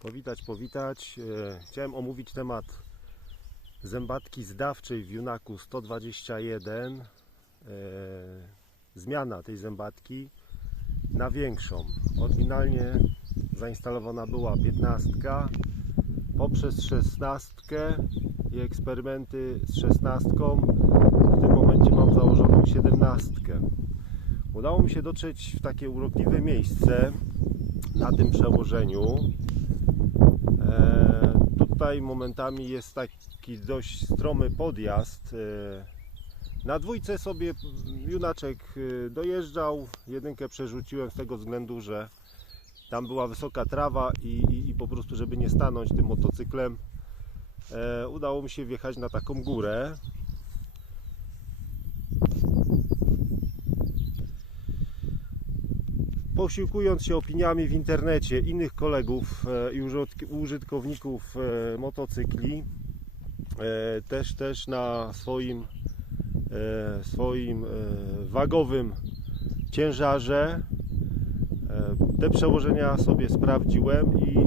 Powitać, powitać. E, Chciałem omówić temat zębatki zdawczej w Junaku 121. E, Zmiana tej zębatki na większą. Oryginalnie zainstalowana była 15 poprzez 16 i eksperymenty z 16. W tym momencie mam założoną 17. Udało mi się dotrzeć w takie urokliwe miejsce na tym przełożeniu. E, tutaj momentami jest taki dość stromy podjazd. E, na dwójce sobie junaczek e, dojeżdżał. Jedynkę przerzuciłem z tego względu, że tam była wysoka trawa i, i, i po prostu, żeby nie stanąć tym motocyklem, udało mi się wjechać na taką górę. Posiłkując się opiniami w internecie innych kolegów e, i użytk- użytkowników e, motocykli, e, też, też na swoim, swoim wagowym ciężarze te przełożenia sobie sprawdziłem i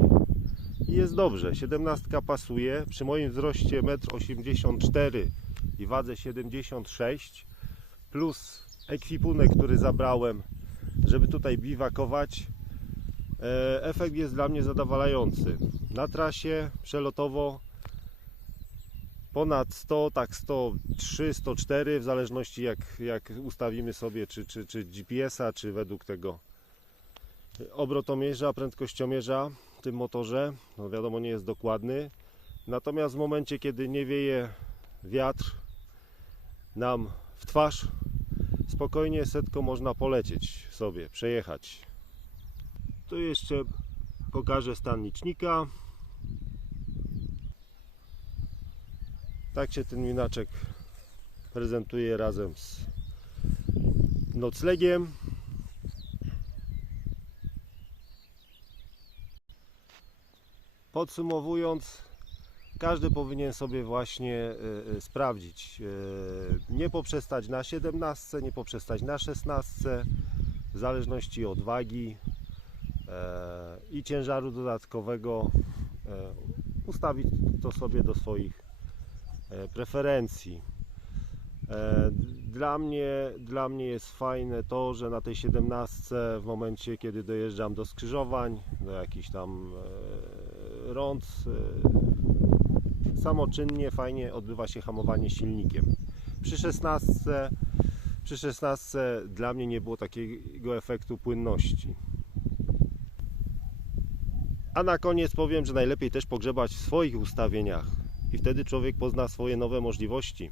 jest dobrze. 17 pasuje. Przy moim wzroście 1,84 m i wadze 76 plus ekwipunek, który zabrałem żeby tutaj biwakować. E, Efekt jest dla mnie zadowalający. Na trasie przelotowo ponad 100, tak 103, 104, w zależności jak, jak ustawimy sobie, czy, czy, czy GPS-a, czy według tego obrotomierza, prędkościomierza w tym motorze. No wiadomo, nie jest dokładny. Natomiast w momencie, kiedy nie wieje wiatr nam w twarz, spokojnie setką można polecieć sobie, przejechać. Tu jeszcze pokażę stan licznika. Tak się ten minaczek prezentuje razem z noclegiem. Podsumowując, każdy powinien sobie właśnie e, e, sprawdzić. e, Nie poprzestać na 17, nie poprzestać na 16, w zależności od wagi i ciężaru dodatkowego. Ustawić to sobie do swoich preferencji. Dla mnie, dla mnie jest fajne to, że na tej 17 w momencie kiedy dojeżdżam do skrzyżowań, do jakichś tam rąd, samoczynnie fajnie odbywa się hamowanie silnikiem. Przy 16, przy 16 dla mnie nie było takiego efektu płynności. A na koniec powiem, że najlepiej też pogrzebać w swoich ustawieniach i wtedy człowiek pozna swoje nowe możliwości.